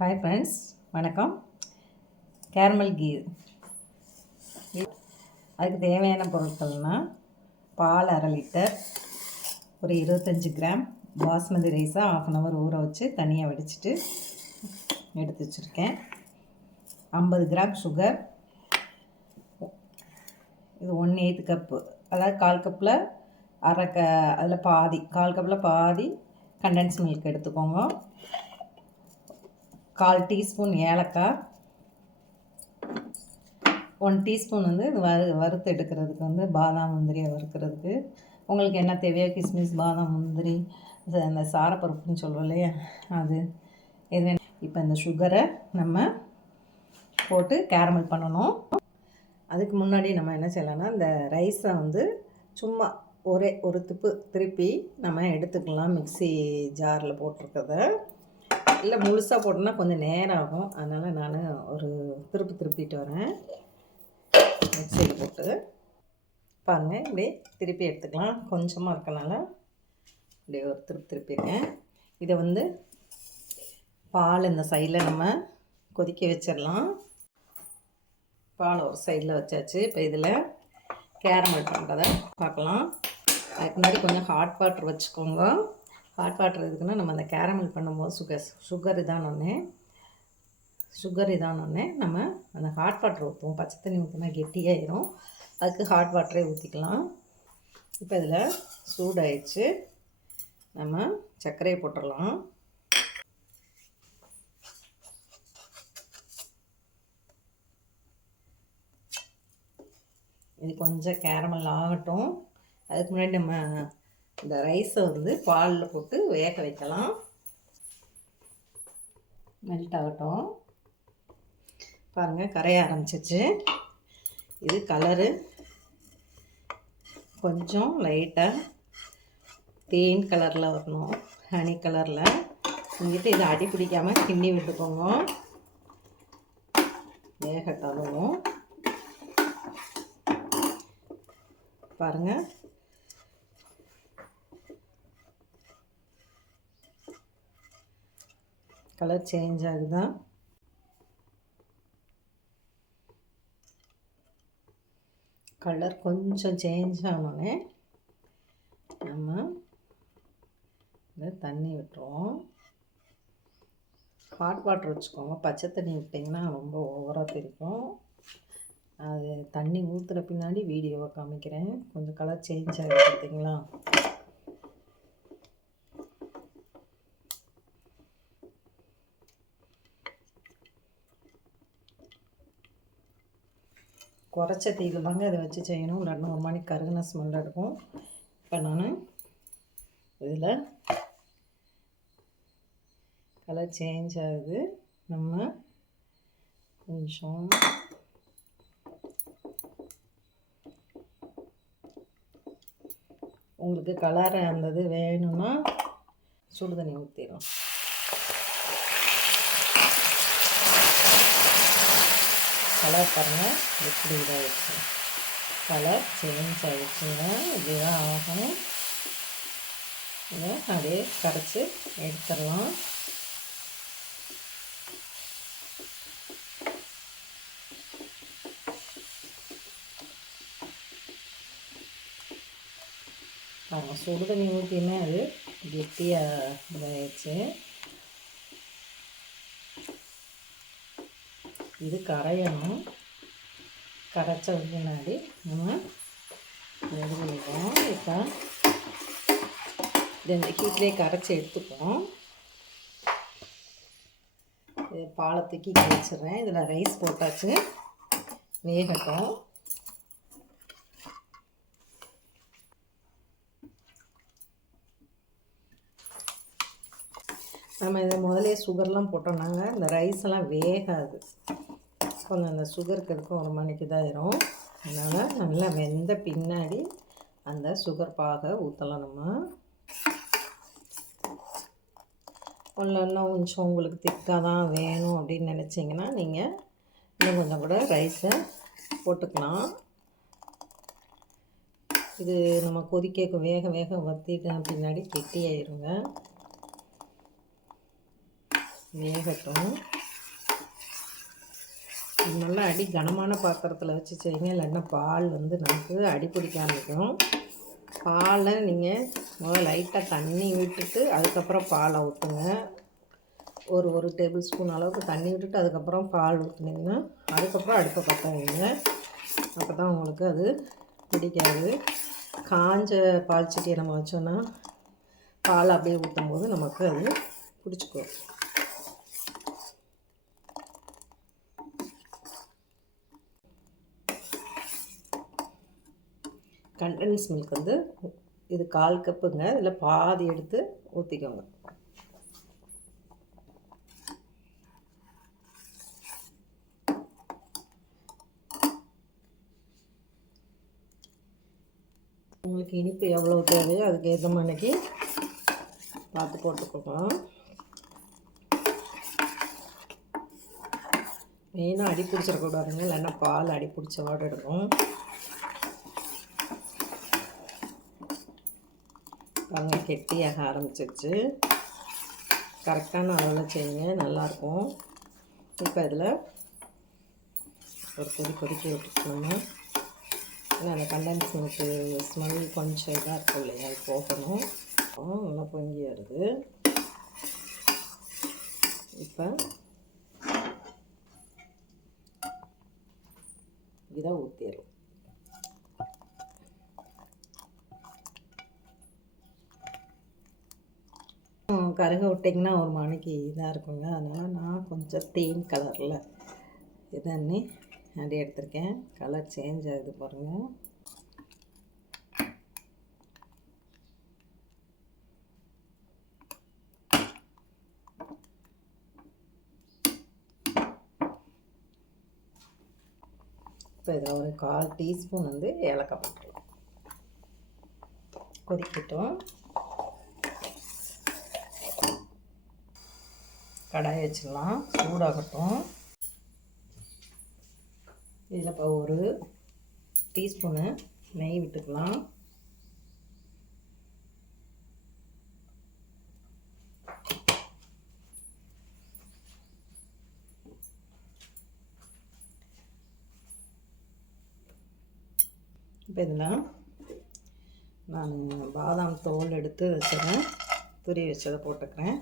Hi friends, வணக்கம். Caramel கீர் அதுக்கு தேவையான பொருட்கள்னால் பால் 1/2 லிட்டர், ஒரு 25 கிராம் பாஸ்மதி ரைஸை 1/2 அன் ஹவர் ஊற வச்சு தனியாக வடிச்சிட்டு எடுத்து வச்சுருக்கேன். 50 கிராம் சுகர், இது 1/8 கப்பு, அதாவது 1/4 கப்பில் அதில் பாதி, 1/4 கப்பில் பாதி கண்டென்ஸ் மில்க் எடுத்துக்கோங்க. 1/4 டீஸ்பூன் ஏலக்காய், 1 டீஸ்பூன் வந்து வறுத்து எடுக்கிறதுக்கு பாதாம் முந்திரியை வறுக்கிறதுக்கு உங்களுக்கு என்ன தேவையோ, கிஸ்மிஸ், பாதாம், முந்திரி, அந்த சாரப்பருப்புன்னு சொல்லுவோம் இல்லையா, அது எது வேணும். இப்போ இந்த சுகரை நம்ம போட்டு கேரமல் பண்ணணும். அதுக்கு முன்னாடி நம்ம என்ன செய்யலாம்னா, இந்த ரைஸை சும்மா ஒரு திருப்பி நம்ம எடுத்துக்கலாம். மிக்ஸி ஜாரில் போட்டிருக்கத இல்லை முழுசாக போட்டோன்னா கொஞ்சம் நேரம் ஆகும், அதனால் நான் ஒரு திருப்பிட்டு வரேன். மிக்ஸியில் போட்டு பாருங்கள், இப்படி திருப்பி எடுத்துக்கலாம். கொஞ்சமாக இருக்கனால இப்படி ஒரு திருப்பிடுங்க. இதை பால் இந்த சைடில் நம்ம கொதிக்க வச்சிடலாம். பால் ஒரு சைடில் வச்சாச்சு. இப்போ இதில் கேரமல் பண்ணுறதை பார்க்கலாம். அதுக்கு முன்னாடி கொஞ்சம் ஹாட் வாட்டர் வச்சுக்கோங்க. ஹாட் வாட்டர் எதுக்குன்னா, நம்ம அந்த கேரமல் பண்ணும்போது சுகர் இதானோடனே நம்ம அந்த ஹாட் வாட்டர் ஊற்றுவோம். பச்சை தண்ணி ஊற்றினா கெட்டியாயிரும், அதுக்கு ஹாட் வாட்டரே ஊற்றிக்கலாம். இப்போ இதில் சூடாயிடுச்சு, நம்ம சர்க்கரையை போட்டுடலாம். இது கொஞ்சம் கேரமல் ஆகட்டும். அதுக்கு முன்னாடி நம்ம இந்த ரைஸை பாலில் போட்டு வேக வைக்கலாம். மெல்ட் ஆகட்டும். பாருங்கள், கரைய ஆரம்பிச்சிச்சு. இது கலரு கொஞ்சம் லைட்டாக தேன் கலரில் வரணும், ஹனி கலரில். இங்கிட்ட இதை அடி பிடிக்காமல் கிண்டி விட்டுக்கோங்க. வேகட்டாலும் பாருங்கள், கலர் சேஞ்ச் ஆகுதா? கலர் கொஞ்சம் சேஞ்ச் ஆனோடனே நம்ம இந்த தண்ணி விட்டுருவோம். ஹாட் வாட்டர் வச்சுக்கோங்க. பச்சை தண்ணி விட்டிங்கன்னா ரொம்ப ஓவராக தெரிக்கும். அது தண்ணி ஊற்றுற பின்னாடி வீடியோவை காமிக்கிறேன். கொஞ்சம் கலர் சேஞ்ச் ஆகுது பார்த்தீங்களா? குறைச்ச தீயில் தாங்க இதை வச்சு செய்யணும், இல்லாட்டினா ஒரு மாதிரி கருகின ஸ்மெல் இருக்கும். இப்போ நான் இதில் கலர் சேஞ்ச் ஆகுது. நம்ம கொஞ்சம் உங்களுக்கு கலர் அந்த வேணும்னா சுடு தண்ணி ஊற்றிடும். கலர் பாருங்கள் எப்படி இதாகிடுச்சு, கலர் சேஞ்ச் ஆகிடுச்சுங்க. இப்படி தான் ஆகும். இதை அப்படியே கரைச்சி எடுத்துடலாம். பாருங்கள், சுடு தண்ணி ஊற்றினா அது கெட்டியாக இதாகிடுச்சு. இது கரையணும். கரைச்ச பின்னாடி நம்ம இது பண்ணிப்போம். இப்போ இந்த ஹீட்லேயே கரைச்சி எடுத்துப்போம். இது பாலை தூக்கி வச்சிடுறேன். இதில் ரைஸ் போட்டாச்சு, வேகட்டும். நம்ம இதை முதலே சுகர்லாம் போட்டோம்னாங்க இந்த ரைஸ் எல்லாம் வேகாது. கொஞ்சம் அந்த சுகருக்கு இருக்கும் ஒரு மணிக்கு இதாயிரும். அதனால் நல்லா வெந்த பின்னாடி அந்த சுகர் பாகை ஊற்றலாம். நம்ம இன்னும் கொஞ்சம் உங்களுக்கு திக்காக தான் வேணும் அப்படின்னு நினச்சிங்கன்னா நீங்கள் இன்னும் கொஞ்சம் கூட ரைஸை போட்டுக்கலாம். இது நம்ம கொதிக்க வேக வற்றிட்டு பின்னாடி கெட்டியாயிருங்க. வேகட்டும். நல்லா கனமான பாத்திரத்தில் வச்சு செய்யுங்க, இல்லைன்னா பால் நமக்கு அடி பிடிக்க ஆரம்பிக்கும். பாலை நீங்கள் முதல்ல லைட்டாக தண்ணி விட்டுட்டு அதுக்கப்புறம் பாலை ஊற்றுங்க. ஒரு டேபிள் ஸ்பூன் அளவுக்கு தண்ணி விட்டுட்டு அதுக்கப்புறம் பால் ஊற்றுனீங்கன்னா அதுக்கப்புறம் அடுப்பை பற்ற வைங்க. அப்போ தான் உங்களுக்கு அது பிடிக்காது. காஞ்ச பால் சட்டியை நம்ம வச்சோன்னா பால் அப்படியே ஊற்றும் போது நமக்கு அது பிடிச்சிக்கும். கண்டென்ஸ் மில்க் இது 1/4 கப்புங்க. இதில் பாதி எடுத்து ஊற்றிக்கோங்க. உங்களுக்கு இனிப்பு எவ்வளோ தேவையோ அதுக்கு ஏற்ற மாதிரிக்கு பார்த்து போட்டுக்கோங்க. மெயினாக அடி பிடிச்சிடக்கூடாதுங்க, இல்லைன்னா பால் அடி பிடிச்ச வாட எடுக்கும். பாருங்கள், கெட்டியாக ஆரம்பிச்சிருச்சு. கரெக்டான அளவில் செய்யுங்க, நல்லாயிருக்கும். இப்போ இதில் ஒரு கொதிக்க விட்டுக்கணுங்க. ஏன்னா அந்த கண்டென்ஸ் மில்க்கு ஸ்மெல் கொஞ்சம் இதாக இருக்கும் இல்லையா, அது போகணும். நல்லா பொங்கி வருது. இப்போ இதை ஊற்றிடும். கருக விட்டிங்கன்னா ஒரு மணிக்கு இதாக இருக்குங்க. அதனால் நான் கொஞ்சம் தேன் கலரில் இதன்னி அடி எடுத்திருக்கேன். கலர் சேஞ்ச் ஆகுது பாருங்கள். இப்போ இதில் ஒரு 1/4 டீஸ்பூன் ஏலக்காய் போட்டுக்கலாம். கொதிக்கட்டும். கடாயை வச்சிடலாம், சூடாகட்டும். இதில் இப்போ ஒரு டீஸ்பூனு நெய் விட்டுக்கலாம். இப்போ இதில் நான் பாதாம் தோல் எடுத்து வச்சுருக்கேன், துரி வச்சதை போட்டுக்கிறேன்.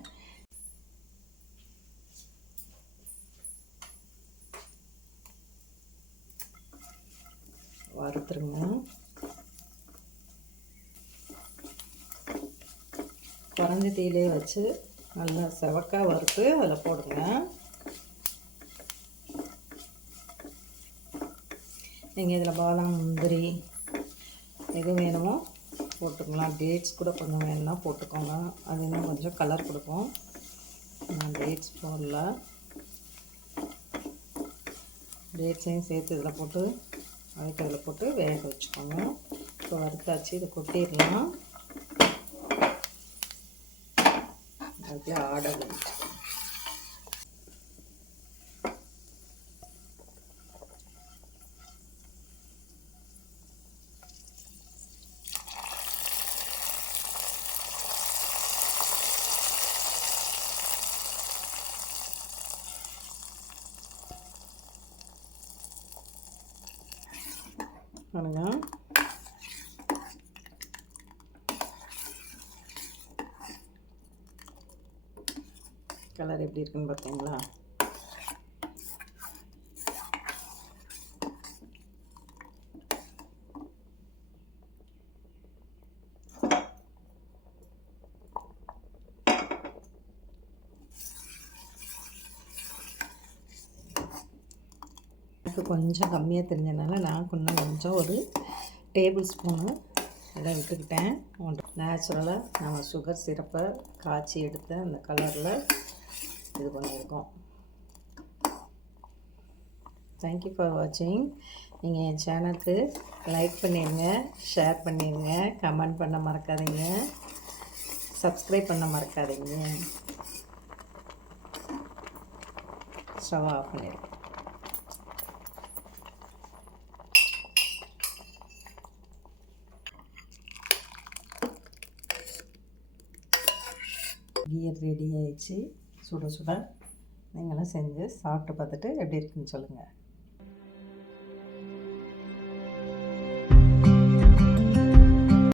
வறுத்துருங்க. குறைஞ்ச தீயிலே வச்சு நல்லா செவக்காக வறுத்து அதில் போடுங்க. நீங்கள் இதில் பாதாம், முந்திரி எது வேணுமோ போட்டுக்கலாம். டேட்ஸ் கூட கொஞ்சம் வேணும்னா போட்டுக்கோங்க, அது இன்னும் கொஞ்சம் கலர் கொடுக்கும். நான் டேட்ஸ் போடல. டேட்ஸையும் சேர்த்து இதில் போட்டு அதுக்கு அதில் போட்டு வேக வச்சுக்கோங்க. இப்போ வறுத்தாச்சு, இதை கொட்டிடலாம். அதுக்குள்ளே ஆடை பாருங்க. கலர் எப்படி இருக்குன்னு பார்த்தீங்களா? எனக்கு கொஞ்சம் கம்மியாக தெரிஞ்சதுனால நான் கொஞ்சம் ஒரு டேபிள் ஸ்பூனு இதை விட்டுக்கிட்டேன். நேச்சுரலாக நம்ம சுகர் சிரப்பை காய்ச்சி எடுத்த அந்த கலரில் இது பண்ணியிருக்கோம். தேங்க்யூ ஃபார் வாட்சிங். நீங்கள் என் சேனலுக்கு லைக் பண்ணிடுங்க, ஷேர் பண்ணிடுங்க, கமெண்ட் பண்ண மறக்காதீங்க, சப்ஸ்கிரைப் பண்ண மறக்காதீங்க. ஸ்டவ் ஆஃப் பண்ணிடுங்க. கியர் ரெடி ஆயிடுச்சு. சுட சுட நீங்களும் செஞ்சு சாப்பிட்டு பார்த்துட்டு எப்படி இருக்குன்னு சொல்லுங்கள்.